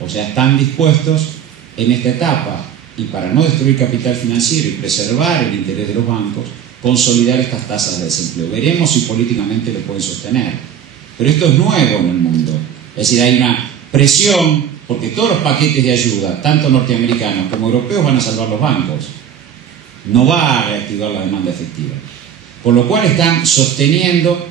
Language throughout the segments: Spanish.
O sea, están dispuestos en esta etapa, y para no destruir capital financiero y preservar el interés de los bancos, consolidar estas tasas de desempleo. Veremos si políticamente lo pueden sostener. Pero esto es nuevo en el mundo. Es decir, hay una presión, porque todos los paquetes de ayuda, tanto norteamericanos como europeos, van a salvar los bancos. No va a reactivar la demanda efectiva. Con lo cual están sosteniendo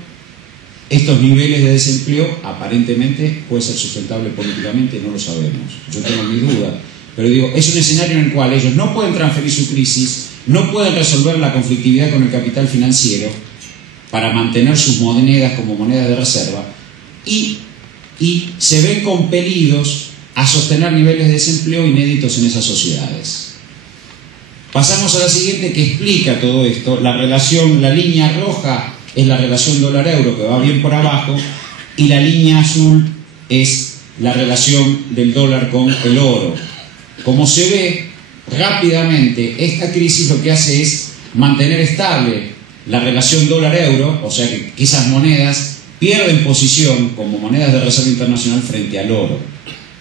estos niveles de desempleo. Aparentemente puede ser sustentable políticamente, no lo sabemos. Yo tengo mis dudas. Pero digo, es un escenario en el cual ellos no pueden transferir su crisis, no pueden resolver la conflictividad con el capital financiero para mantener sus monedas como monedas de reserva, y se ven compelidos a sostener niveles de desempleo inéditos en esas sociedades. Pasamos a la siguiente, que explica todo esto. La relación, la línea roja es la relación dólar-euro, que va bien por abajo, y la línea azul es la relación del dólar con el oro. Como se ve rápidamente, esta crisis lo que hace es mantener estable la relación dólar-euro, o sea que esas monedas pierden posición como monedas de reserva internacional frente al oro.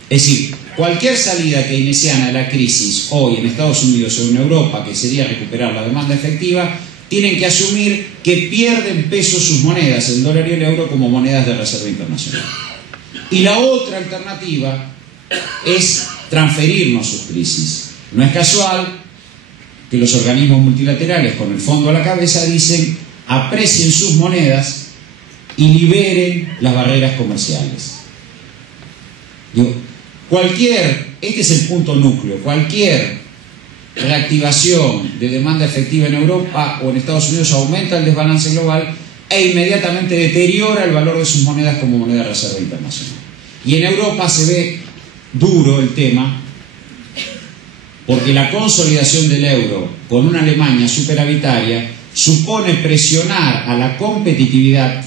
Es decir, cualquier salida keynesiana de la crisis hoy en Estados Unidos o en Europa, que sería recuperar la demanda efectiva, tienen que asumir que pierden peso sus monedas, el dólar y el euro, como monedas de reserva internacional. Y la otra alternativa es transferirnos sus crisis. No es casual que los organismos multilaterales, con el fondo a la cabeza, dicen: aprecien sus monedas y liberen las barreras comerciales. Digo, este es el punto núcleo, cualquier reactivación de demanda efectiva en Europa o en Estados Unidos aumenta el desbalance global e inmediatamente deteriora el valor de sus monedas como moneda de reserva internacional. Y en Europa se ve duro el tema, porque la consolidación del euro con una Alemania superavitaria supone presionar a la competitividad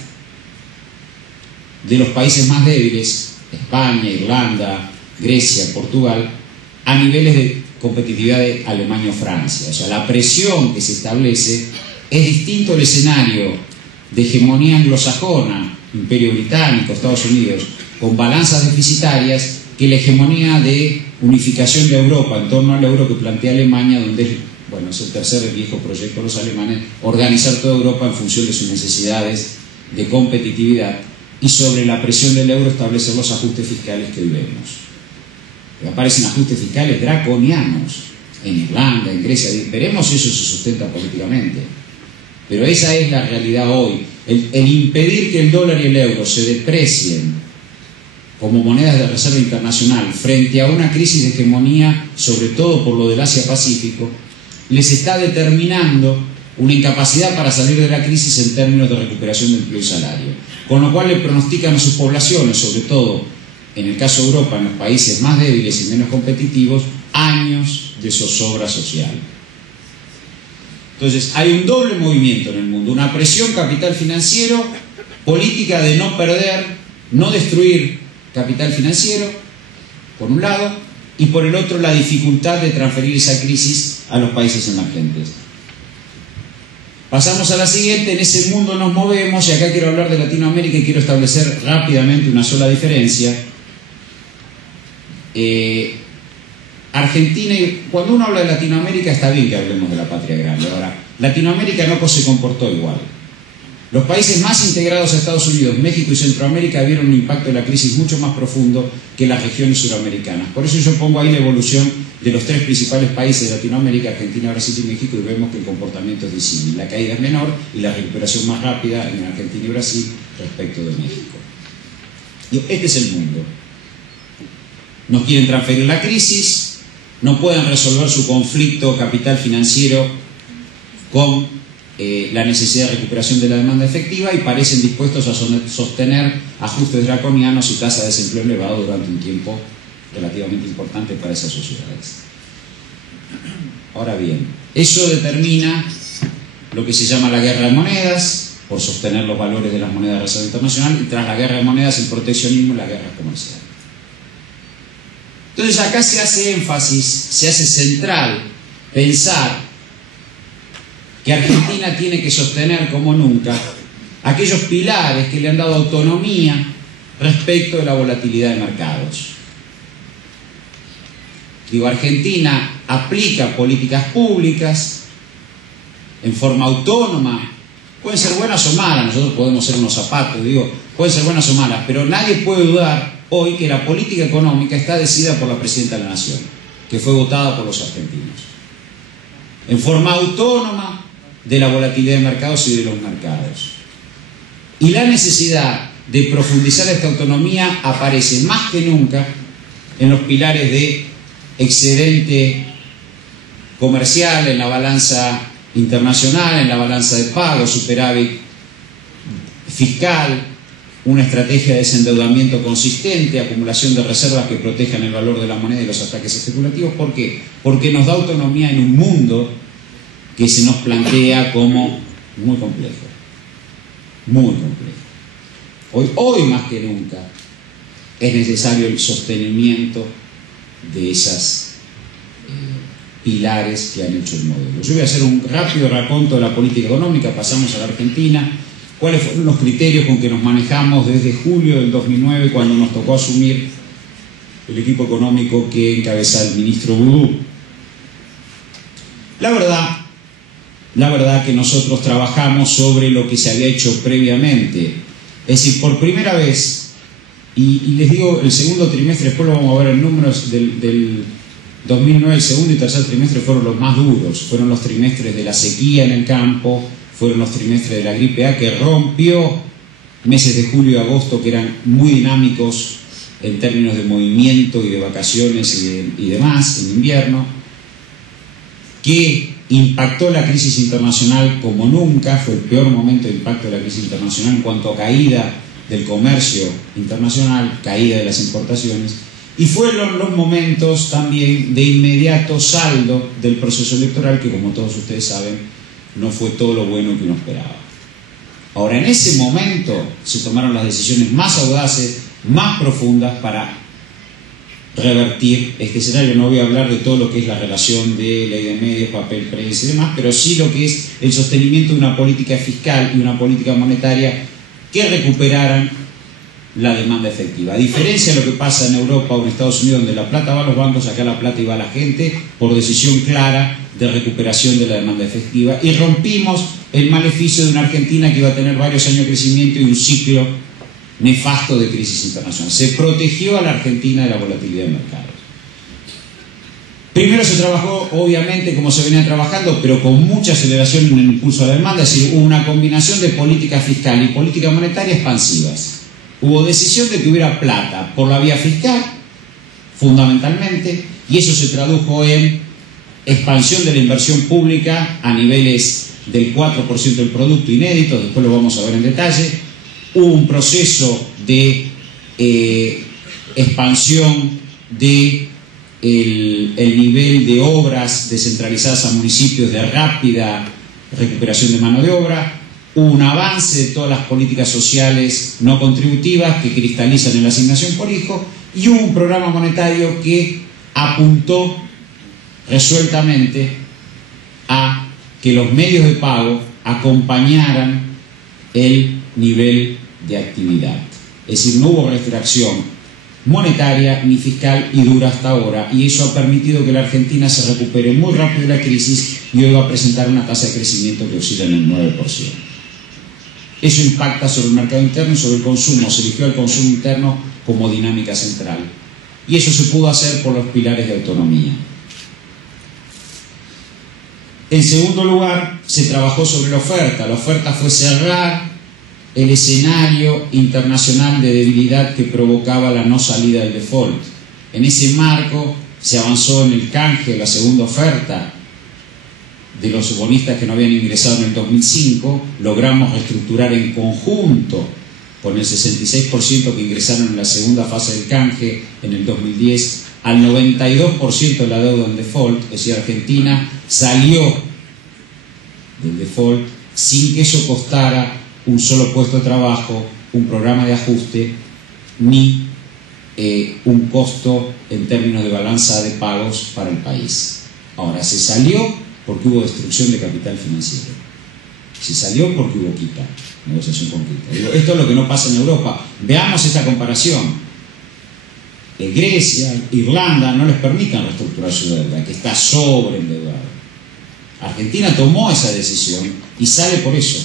de los países más débiles, España, Irlanda, Grecia, Portugal, a niveles de competitividad de Alemania o Francia. O sea, la presión que se establece es distinto al escenario de hegemonía anglosajona, Imperio Británico, Estados Unidos, con balanzas deficitarias, que la hegemonía de unificación de Europa en torno al euro que plantea Alemania, donde, bueno, es el tercer viejo proyecto de los alemanes, organizar toda Europa en función de sus necesidades de competitividad, y sobre la presión del euro establecer los ajustes fiscales que hoy vemos. Aparecen ajustes fiscales draconianos en Irlanda, en Grecia. Veremos si eso se sustenta políticamente. Pero esa es la realidad hoy. El impedir que el dólar y el euro se deprecien como monedas de reserva internacional frente a una crisis de hegemonía, sobre todo por lo del Asia-Pacífico, les está determinando una incapacidad para salir de la crisis en términos de recuperación de empleo y salario. Con lo cual le pronostican a sus poblaciones, sobre todo en el caso de Europa, en los países más débiles y menos competitivos, años de zozobra social. Entonces, hay un doble movimiento en el mundo: una presión capital financiero, política de no perder, no destruir capital financiero, por un lado, y por el otro la dificultad de transferir esa crisis a los países emergentes. Pasamos a la siguiente. En ese mundo nos movemos, y acá quiero hablar de Latinoamérica y quiero establecer rápidamente una sola diferencia. Argentina, cuando uno habla de Latinoamérica está bien que hablemos de la patria grande. Ahora, Latinoamérica no se comportó igual. Los países más integrados a Estados Unidos, México y Centroamérica, vieron un impacto de la crisis mucho más profundo que las regiones suramericanas. Por eso yo pongo ahí la evolución de los tres principales países de Latinoamérica, Argentina, Brasil y México, y vemos que el comportamiento es disímil. La caída es menor y la recuperación más rápida en Argentina y Brasil respecto de México. Este es el mundo. No quieren transferir la crisis, no pueden resolver su conflicto capital financiero con la necesidad de recuperación de la demanda efectiva, y parecen dispuestos a sostener ajustes draconianos y tasas de desempleo elevado durante un tiempo relativamente importante para esas sociedades. Ahora bien, eso determina lo que se llama la guerra de monedas, por sostener los valores de las monedas de reserva internacional, y tras la guerra de monedas el proteccionismo y la guerra comercial. Entonces acá se hace énfasis, se hace central pensar que Argentina tiene que sostener como nunca aquellos pilares que le han dado autonomía respecto de la volatilidad de mercados. Digo, Argentina aplica políticas públicas en forma autónoma. Pueden ser buenas o malas, nosotros podemos ser unos zapatos, digo, pueden ser buenas o malas, pero nadie puede dudar hoy que la política económica está decidida por la Presidenta de la Nación, que fue votada por los argentinos, en forma autónoma de la volatilidad de mercados y de los mercados. Y la necesidad de profundizar esta autonomía aparece más que nunca en los pilares de excedente comercial, en la balanza internacional, en la balanza de pago, superávit fiscal, una estrategia de desendeudamiento consistente, acumulación de reservas que protejan el valor de la moneda y los ataques especulativos. ¿Por qué? Porque nos da autonomía en un mundo que se nos plantea como muy complejo, muy complejo. Hoy más que nunca es necesario el sostenimiento de esas pilares que han hecho el modelo. Yo voy a hacer un rápido raconto de la política económica, pasamos a la Argentina, cuáles fueron los criterios con que nos manejamos desde julio del 2009, cuando nos tocó asumir el equipo económico que encabeza el ministro Boudou. La verdad que nosotros trabajamos sobre lo que se había hecho previamente, es decir, por primera vez, y les digo, el segundo trimestre, después lo vamos a ver en números del 2009, el segundo y tercer trimestre fueron los más duros, fueron los trimestres de la sequía en el campo, fueron los trimestres de la gripe A, que rompió meses de julio y agosto que eran muy dinámicos en términos de movimiento y de vacaciones y demás en invierno, que impactó la crisis internacional como nunca, fue el peor momento de impacto de la crisis internacional en cuanto a caída del comercio internacional, caída de las importaciones, y fueron los momentos también de inmediato saldo del proceso electoral que, como todos ustedes saben, no fue todo lo bueno que uno esperaba. Ahora, en ese momento se tomaron las decisiones más audaces, más profundas para revertir este escenario. No voy a hablar de todo lo que es la relación de ley de medios, papel, prensa y demás, pero sí lo que es el sostenimiento de una política fiscal y una política monetaria que recuperaran la demanda efectiva. A diferencia de lo que pasa en Europa o en Estados Unidos, donde la plata va a los bancos, acá la plata iba a la gente por decisión clara de recuperación de la demanda efectiva, y rompimos el maleficio de una Argentina que iba a tener varios años de crecimiento y un ciclo nefasto de crisis internacional. Se protegió a la Argentina de la volatilidad de mercados. Primero se trabajó, obviamente, como se venía trabajando, pero con mucha aceleración en el impulso a la demanda, es decir, hubo una combinación de política fiscal y política monetaria expansivas. Hubo decisión de que hubiera plata por la vía fiscal, fundamentalmente, y eso se tradujo en expansión de la inversión pública a niveles del 4% del producto inédito, después lo vamos a ver en detalle. Hubo un proceso de expansión de el nivel de obras descentralizadas a municipios, de rápida recuperación de mano de obra. Hubo un avance de todas las políticas sociales no contributivas que cristalizan en la asignación por hijo, y hubo un programa monetario que apuntó resueltamente a que los medios de pago acompañaran el nivel de actividad. Es decir, no hubo restricción monetaria ni fiscal y dura hasta ahora, y eso ha permitido que la Argentina se recupere muy rápido de la crisis y hoy va a presentar una tasa de crecimiento que oscila en el 9%. Eso impacta sobre el mercado interno y sobre el consumo. Se eligió el consumo interno como dinámica central, y eso se pudo hacer por los pilares de autonomía. En segundo lugar, se trabajó sobre la oferta. La oferta fue cerrar el escenario internacional de debilidad que provocaba la no salida del default. En ese marco se avanzó en el canje de la segunda oferta de los bonistas que no habían ingresado en el 2005. Logramos reestructurar en conjunto con el 66% que ingresaron en la segunda fase del canje en el 2010 al 92% de la deuda en default. Es decir, Argentina salió del default sin que eso costara un solo puesto de trabajo, un programa de ajuste, ni un costo en términos de balanza de pagos para el país. Ahora, se salió porque hubo destrucción de capital financiero. Se salió porque hubo quita, negociación con quita. Digo, esto es lo que no pasa en Europa. Veamos esta comparación. Grecia, Irlanda no les permitan reestructurar su deuda, que está sobreendeudada. Argentina tomó esa decisión y sale por eso.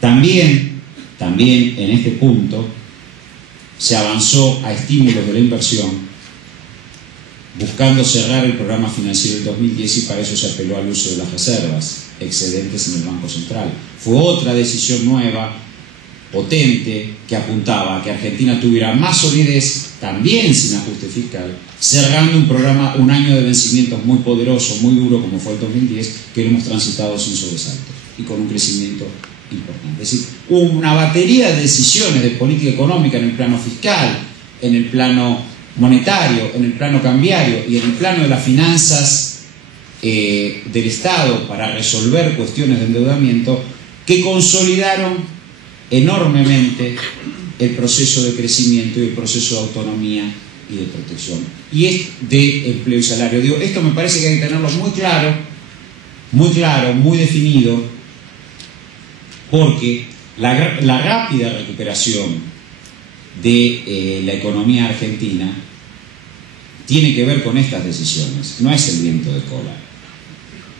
También en este punto se avanzó a estímulos de la inversión, buscando cerrar el programa financiero del 2010, y para eso se apeló al uso de las reservas excedentes en el Banco Central. Fue otra decisión nueva, potente, que apuntaba a que Argentina tuviera más solidez, también sin ajuste fiscal, cerrando un año de vencimientos muy poderoso, muy duro, como fue el 2010, que lo hemos transitado sin sobresaltos y con un crecimiento importante. Es decir, una batería de decisiones de política económica en el plano fiscal, en el plano monetario, en el plano cambiario y en el plano de las finanzas del Estado para resolver cuestiones de endeudamiento, que consolidaron enormemente el proceso de crecimiento y el proceso de autonomía y de protección y es de empleo y salario. Digo, esto me parece que hay que tenerlo muy claro, muy definido, porque la rápida recuperación de la economía argentina tiene que ver con estas decisiones, no es el viento de cola.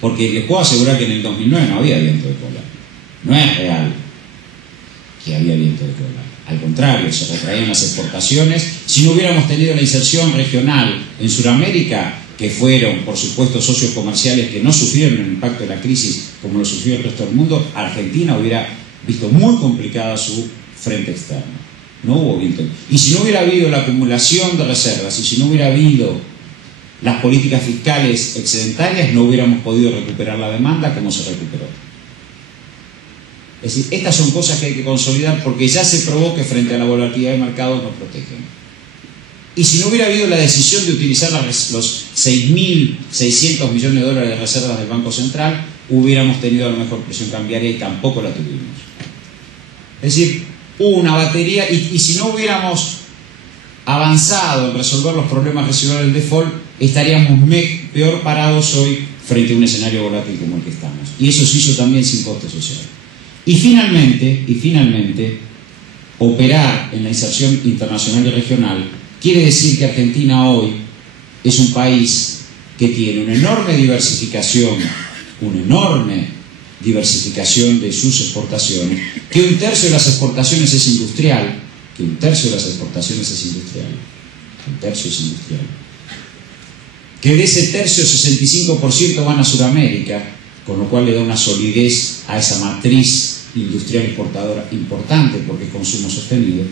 Porque les puedo asegurar que en el 2009 no había viento de cola. No es real que había viento de cola. Al contrario, se retraían las exportaciones. Si no hubiéramos tenido la inserción regional en Sudamérica, que fueron, por supuesto, socios comerciales que no sufrieron el impacto de la crisis como lo sufrió el resto del mundo, Argentina hubiera visto muy complicada su frente externo. No hubo viento. Y si no hubiera habido la acumulación de reservas, y si no hubiera habido las políticas fiscales excedentarias, no hubiéramos podido recuperar la demanda como se recuperó. Es decir, estas son cosas que hay que consolidar, porque ya se probó que frente a la volatilidad de mercado nos protegen. Y si no hubiera habido la decisión de utilizar los 6.600 millones de dólares de reservas del Banco Central, hubiéramos tenido la mejor presión cambiaria y tampoco la tuvimos. Es decir, hubo una batería, y si no hubiéramos avanzado en resolver los problemas residuales del default, estaríamos peor parados hoy frente a un escenario volátil como el que estamos. Y eso se hizo también sin coste social. Y finalmente, operar en la inserción internacional y regional quiere decir que Argentina hoy es un país que tiene una enorme diversificación de sus exportaciones, que un tercio de las exportaciones es industrial, que de ese tercio 65% van a Sudamérica, con lo cual le da una solidez a esa matriz industrial exportadora importante, porque es consumo sostenido,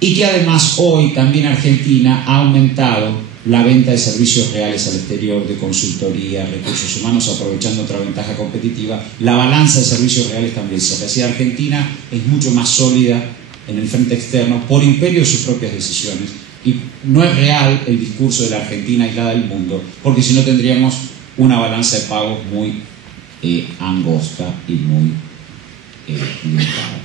y que además hoy también Argentina ha aumentado la venta de servicios reales al exterior, de consultoría, recursos humanos, aprovechando otra ventaja competitiva. La balanza de servicios reales también se decía. Argentina es mucho más sólida en el frente externo por imperio de sus propias decisiones, y no es real el discurso de la Argentina aislada del mundo, porque si no tendríamos una balanza de pagos muy angosta y muy limitada.